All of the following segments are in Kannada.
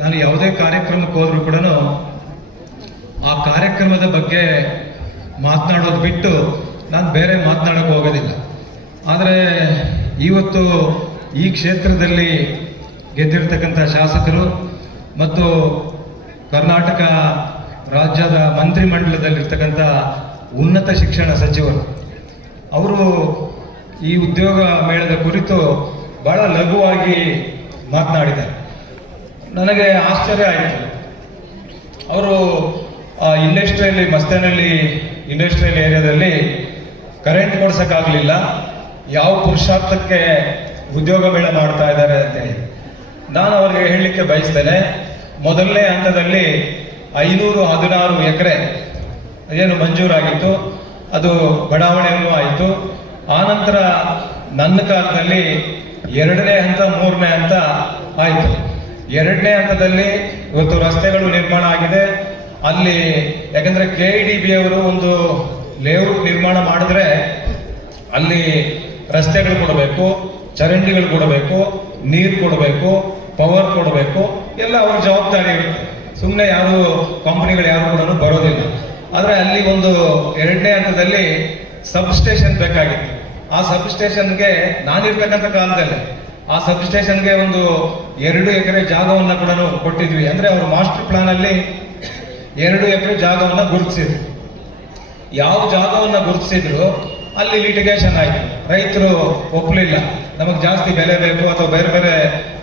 ನಾನು ಯಾವುದೇ ಕಾರ್ಯಕ್ರಮಕ್ಕೆ ಹೋದ್ರು ಕೂಡ ಆ ಕಾರ್ಯಕ್ರಮದ ಬಗ್ಗೆ ಮಾತನಾಡೋದು ಬಿಟ್ಟು ನಾನು ಬೇರೆ ಮಾತನಾಡೋಕೆ ಹೋಗೋದಿಲ್ಲ. ಆದರೆ ಇವತ್ತು ಈ ಕ್ಷೇತ್ರದಲ್ಲಿ ಗೆದ್ದಿರ್ತಕ್ಕಂಥ ಶಾಸಕರು ಮತ್ತು ಕರ್ನಾಟಕ ರಾಜ್ಯದ ಮಂತ್ರಿಮಂಡಲದಲ್ಲಿರ್ತಕ್ಕಂಥ ಉನ್ನತ ಶಿಕ್ಷಣ ಸಚಿವರು, ಅವರು ಈ ಉದ್ಯೋಗ ಮೇಳದ ಕುರಿತು ಬಹಳ ಲಘುವಾಗಿ ಮಾತನಾಡಿದ್ದಾರೆ. ನನಗೆ ಆಶ್ಚರ್ಯ ಆಯಿತು. ಅವರು ಇಂಡಸ್ಟ್ರಿಯಲ್ಲಿ, ಮಸ್ತೇನಹಳ್ಳಿ ಇಂಡಸ್ಟ್ರಿಯಲ್ ಏರಿಯಾದಲ್ಲಿ ಕರೆಂಟ್ ಕೊಡ್ಸೋಕ್ಕಾಗಲಿಲ್ಲ. ಯಾವ ಪುರುಷಾರ್ಥಕ್ಕೆ ಉದ್ಯೋಗ ಮೇಳ ಮಾಡ್ತಾ ಇದ್ದಾರೆ ಅಂತೇಳಿ. ನಾನು ಅವರಿಗೆ ಹೇಳಲಿಕ್ಕೆ ಬಯಸ್ತೇನೆ, ಮೊದಲನೇ ಹಂತದಲ್ಲಿ ಐನೂರು ಹದಿನಾರು ಎಕರೆ ಏನು ಮಂಜೂರಾಗಿತ್ತು. ಅದು ಬಡಾವಣೆಯೂ ಆಯಿತು. ಆನಂತರ ನನ್ನ ಕಾಲದಲ್ಲಿ ಎರಡನೇ ಹಂತ, ಮೂರನೇ ಹಂತ ಎರಡನೇ ಹಂತದಲ್ಲಿ ಇವತ್ತು ರಸ್ತೆಗಳು ನಿರ್ಮಾಣ ಆಗಿದೆ. ಅಲ್ಲಿ ಯಾಕಂದ್ರೆ ಕೆ ಡಿ ಬಿ ಅವರು ಒಂದು ಲೇಔಟ್ ನಿರ್ಮಾಣ ಮಾಡಿದ್ರೆ ಅಲ್ಲಿ ರಸ್ತೆಗಳು ಕೊಡಬೇಕು, ಚರಂಡಿಗಳು ಕೊಡಬೇಕು, ನೀರು ಕೊಡಬೇಕು ಪವರ್ ಕೊಡಬೇಕು, ಎಲ್ಲ ಅವ್ರ ಜವಾಬ್ದಾರಿ ಇರುತ್ತೆ. ಸುಮ್ಮನೆ ಯಾರು ಕಂಪನಿಗಳು ಯಾರು ಕೂಡ ಬರೋದಿಲ್ಲ. ಆದರೆ ಅಲ್ಲಿ ಒಂದು ಎರಡನೇ ಹಂತದಲ್ಲಿ ಸಬ್ ಸ್ಟೇಷನ್ ಬೇಕಾಗಿತ್ತು. ಆ ಸಬ್ ಸ್ಟೇಷನ್ಗೆ ನಾನಿರ್ತಕ್ಕಂಥ ಕಾಲದಲ್ಲಿ ಆ ಸಬ್ ಸ್ಟೇಷನ್ಗೆ ಒಂದು ಎರಡು ಎಕರೆ ಜಾಗವನ್ನು ಕೂಡ ಕೊಟ್ಟಿದ್ವಿ. ಅಂದ್ರೆ ಅವರು ಮಾಸ್ಟರ್ ಪ್ಲಾನ್ ಅಲ್ಲಿ ಎರಡು ಎಕರೆ ಜಾಗವನ್ನು ಗುರುತಿಸಿದ್ರು. ಯಾವ ಜಾಗವನ್ನು ಗುರುತಿಸಿದ್ರು ಅಲ್ಲಿ ಲಿಟಿಗೇಷನ್ ಆಯ್ತು. ರೈತರು ಒಪ್ಪಲಿಲ್ಲ ನಮಗೆ ಜಾಸ್ತಿ ಬೆಲೆ ಬೇಕು ಅಥವಾ ಬೇರೆ ಬೇರೆ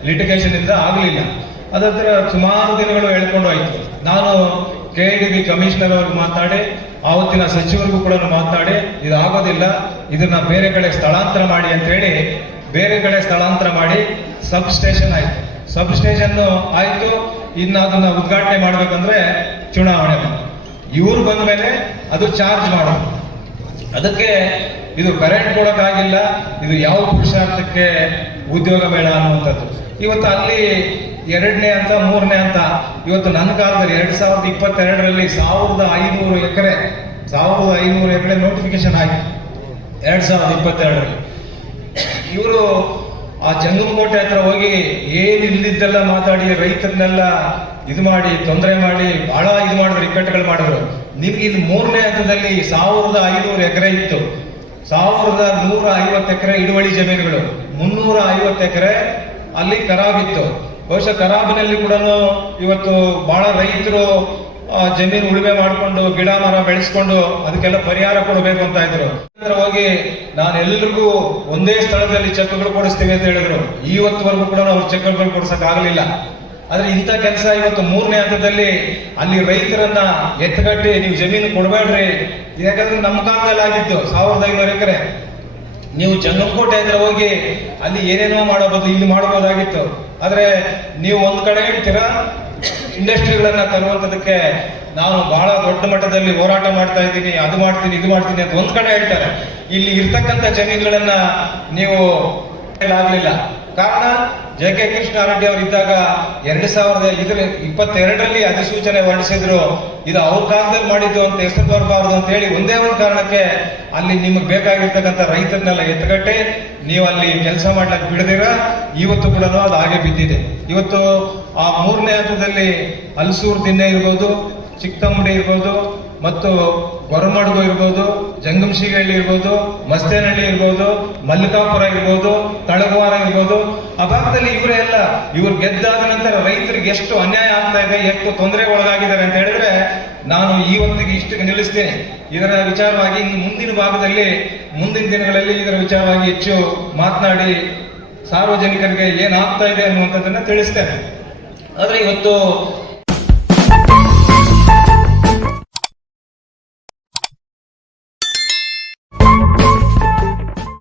ಲಿಟಿಗೇಷನ್ ಇಂದ ಆಗಲಿಲ್ಲ. ಅದರ ಸುಮಾರು ದಿನಗಳು ಹೇಳ್ಕೊಂಡು ಹೋಯ್ತು. ನಾನು ಕೆ ಡಿ ಬಿ ಕಮಿಷನರ್ ಅವ್ರಿಗೆ ಮಾತಾಡಿ, ಆವತ್ತಿನ ಸಚಿವರಿಗೂ ಕೂಡ ಮಾತಾಡಿ, ಇದಾಗೋದಿಲ್ಲ, ಇದನ್ನ ಬೇರೆ ಕಡೆ ಸ್ಥಳಾಂತರ ಮಾಡಿ ಅಂತ ಹೇಳಿ ಬೇರೆ ಕಡೆ ಸ್ಥಳಾಂತರ ಮಾಡಿ ಸಬ್ ಸ್ಟೇಷನ್ ಆಯ್ತು. ಸಬ್ ಸ್ಟೇಷನ್ ಆಯ್ತು, ಇನ್ನು ಅದನ್ನ ಉದ್ಘಾಟನೆ ಮಾಡಬೇಕಂದ್ರೆ ಚುನಾವಣೆ ಬಂತು. ಇವ್ರು ಬಂದ ಮೇಲೆ ಅದು ಚಾರ್ಜ್ ಮಾಡೋದು. ಅದಕ್ಕೆ ಇದು ಕರೆಂಟ್ ಕೊಡೋಕ್ಕಾಗಿಲ್ಲ, ಇದು ಯಾವ ಪುರುಷಾರ್ಥಕ್ಕೆ ಉದ್ಯೋಗ ಬೇಡ ಅನ್ನುವಂಥದ್ದು. ಇವತ್ತು ಅಲ್ಲಿ ಎರಡನೇ ಅಂತ, ಮೂರನೇ ಅಂತ, ಇವತ್ತು ನನ್ನ ಕಾಲದಲ್ಲಿ ಎರಡು ಸಾವಿರದ ಇಪ್ಪತ್ತೆರಡರಲ್ಲಿ ಸಾವಿರದ ಐನೂರು ಎಕರೆ, ಸಾವಿರದ ಐನೂರು ಎಕರೆ ನೋಟಿಫಿಕೇಶನ್ ಆಯಿತು. ಎರಡು ಸಾವಿರದ ಇಪ್ಪತ್ತೆರಡರಲ್ಲಿ. ಇವರು ಆ ಜಂಗಮಕೋಟೆ ಹತ್ರ ಹೋಗಿ ಏನು ಇಲ್ಲಿದ್ದೆಲ್ಲ ಮಾತಾಡಿ ರೈತರನ್ನೆಲ್ಲ ಇದು ಮಾಡಿ, ತೊಂದರೆ ಮಾಡಿ, ಬಹಳ ಇದು ಮಾಡಿದ್ರು, ಇಕ್ಕಟ್ಟುಗಳು ಮಾಡಿದ್ರು. ನಿಮ್ಗೆ ಇಲ್ಲಿ ಮೂರನೇ ಹಂತದಲ್ಲಿ ಸಾವಿರದ ಐನೂರು ಎಕರೆ ಇತ್ತು. ಸಾವಿರದ ನೂರ ಐವತ್ತು ಎಕರೆ ಇಳುವಳಿ ಜಮೀನುಗಳು. ಮುನ್ನೂರ ಐವತ್ತು ಎಕರೆ ಅಲ್ಲಿ ಖರಾಬಿತ್ತು ಬಹುಶಃ ಖರಾಬಿನಲ್ಲಿ ಕೂಡ ಇವತ್ತು ಬಹಳ ರೈತರು ಜಮೀನು ಉಳುಮೆ ಮಾಡಿಕೊಂಡು ಗಿಡ ಮರ ಬೆಳೆಸ್ಕೊಂಡು ಅದಕ್ಕೆಲ್ಲ ಪರಿಹಾರ ಕೊಡಬೇಕು ಅಂತ ಇದ್ರು. ಹೋಗಿ ನಾನು ಎಲ್ಲರಿಗೂ ಒಂದೇ ಸ್ಥಳದಲ್ಲಿ ಚೆಕ್ಗಳು ಕೊಡಿಸ್ತೀವಿ ಅಂತ ಹೇಳಿದ್ರು. ಇವತ್ತುವರೆಗೂ ಕೂಡ ಅವ್ರು ಚೆಕ್ಗಳು ಕೊಡ್ಸಕ್ ಆಗಲಿಲ್ಲ ಆದ್ರೆ ಇಂಥ ಕೆಲಸ ಇವತ್ತು ಮೂರನೇ ಹಂತದಲ್ಲಿ ಅಲ್ಲಿ ರೈತರನ್ನ ಎತ್ತಗಟ್ಟಿ ನೀವು ಜಮೀನು ಕೊಡಬೇಡ್ರಿ. ಯಾಕಂದ್ರೆ ನಮ್ಮ ಕಾಲದಲ್ಲಿ ಆಗಿತ್ತು, ಸಾವಿರದ ಐನೂರು ಎಕರೆ. ನೀವು ಜಂಗಮಕೋಟೆ ಅಂದ್ರೆ ಹೋಗಿ ಅಲ್ಲಿ ಏನೇನೋ ಮಾಡಬಹುದು ಇಲ್ಲಿ ಮಾಡಬಹುದಾಗಿತ್ತು ಆದ್ರೆ ನೀವು ಒಂದ್ ಕಡೆ ಹೇಳ್ತೀರಾ ಇಂಡಸ್ಟ್ರಿಗಳನ್ನ ತರುವಂತದಕ್ಕೆ ನಾನು ಬಹಳ ದೊಡ್ಡ ಮಟ್ಟದಲ್ಲಿ ಹೋರಾಟ ಮಾಡ್ತಾ ಇದ್ದೀನಿ, ಅದು ಮಾಡ್ತೀನಿ, ಇದು ಮಾಡ್ತೀನಿ ಅಂತ ಒಂದ್ ಕಡೆ ಹೇಳ್ತಾರೆ. ಇಲ್ಲಿ ಇರ್ತಕ್ಕಂಥ ಜಮೀನುಗಳನ್ನ ನೀವು ಆಗ್ಲಿಲ್ಲ. ಕಾರಣ ಜೆ ಕೆ ಕೃಷ್ಣಾರೆಡ್ಡಿ ಅವರು ಇದ್ದಾಗ ಎರಡು ಸಾವಿರದ ಇದ್ರ ಇಪ್ಪತ್ತೆರಡರಲ್ಲಿ ಅಧಿಸೂಚನೆ ಹೊರಡಿಸಿದ್ರು, ಇದು ಅವ್ರ ಕಾಲದಲ್ಲಿ ಮಾಡಿದ್ದು ಅಂತ ಹೆಸರು ಬರಬಾರ್ದು ಅಂತ ಹೇಳಿ ಒಂದೇ ಒಂದು ಕಾರಣಕ್ಕೆ ಅಲ್ಲಿ ನಿಮಗೆ ಬೇಕಾಗಿರ್ತಕ್ಕಂಥ ರೈತರನ್ನೆಲ್ಲ ಎತ್ತಗಟ್ಟೆ ನೀವು ಅಲ್ಲಿ ಕೆಲಸ ಮಾಡ್ಲಿಕ್ಕೆ ಬಿಡದಿರ, ಇವತ್ತು ಕೂಡ ಅದು ಹಾಗೆ ಬಿದ್ದಿದೆ. ಇವತ್ತು ಆ ಮೂರನೇ ಹಂತದಲ್ಲಿ ಹಲಸೂರು ದಿನ್ನೆ ಇರ್ಬೋದು ಚಿಕ್ಕಂಬಡಿ ಇರ್ಬೋದು ಮತ್ತು ಗೊರಮಡುಗು ಇರ್ಬೋದು ಜಂಗಮಶಿಗಳ್ಳಿ ಇರ್ಬೋದು, ಮಸ್ತೇನಹಳ್ಳಿ ಇರ್ಬೋದು, ಮಲ್ಲಿಕಾಪುರ ಇರ್ಬೋದು, ತಳಗುವಾರ ಇರ್ಬೋದು. ಆ ಭಾಗದಲ್ಲಿ ಇವರೇ ಎಲ್ಲ ಇವ್ರು ಗೆದ್ದಾದ ನಂತರ ರೈತರಿಗೆ ಎಷ್ಟು ಅನ್ಯಾಯ ಆಗ್ತಾ ಇದೆ, ಎಷ್ಟು ತೊಂದರೆ ಒಳಗಾಗಿದ್ದಾರೆ ಅಂತ ಹೇಳಿದ್ರೆ ನಾನು ಈ ಹೊತ್ತಿಗೆ ಇಷ್ಟಕ್ಕೆ ನಿಲ್ಲಿಸ್ತೇನೆ. ಇದರ ವಿಚಾರವಾಗಿ ಮುಂದಿನ ಭಾಗದಲ್ಲಿ, ಮುಂದಿನ ದಿನಗಳಲ್ಲಿ ಇದರ ವಿಚಾರವಾಗಿ ಹೆಚ್ಚು ಮಾತನಾಡಿ ಸಾರ್ವಜನಿಕರಿಗೆ ಏನಾಗ್ತಾ ಇದೆ ಅನ್ನುವಂಥದ್ದನ್ನ ತಿಳಿಸ್ತೇನೆ. ಆದರೆ ಇವತ್ತು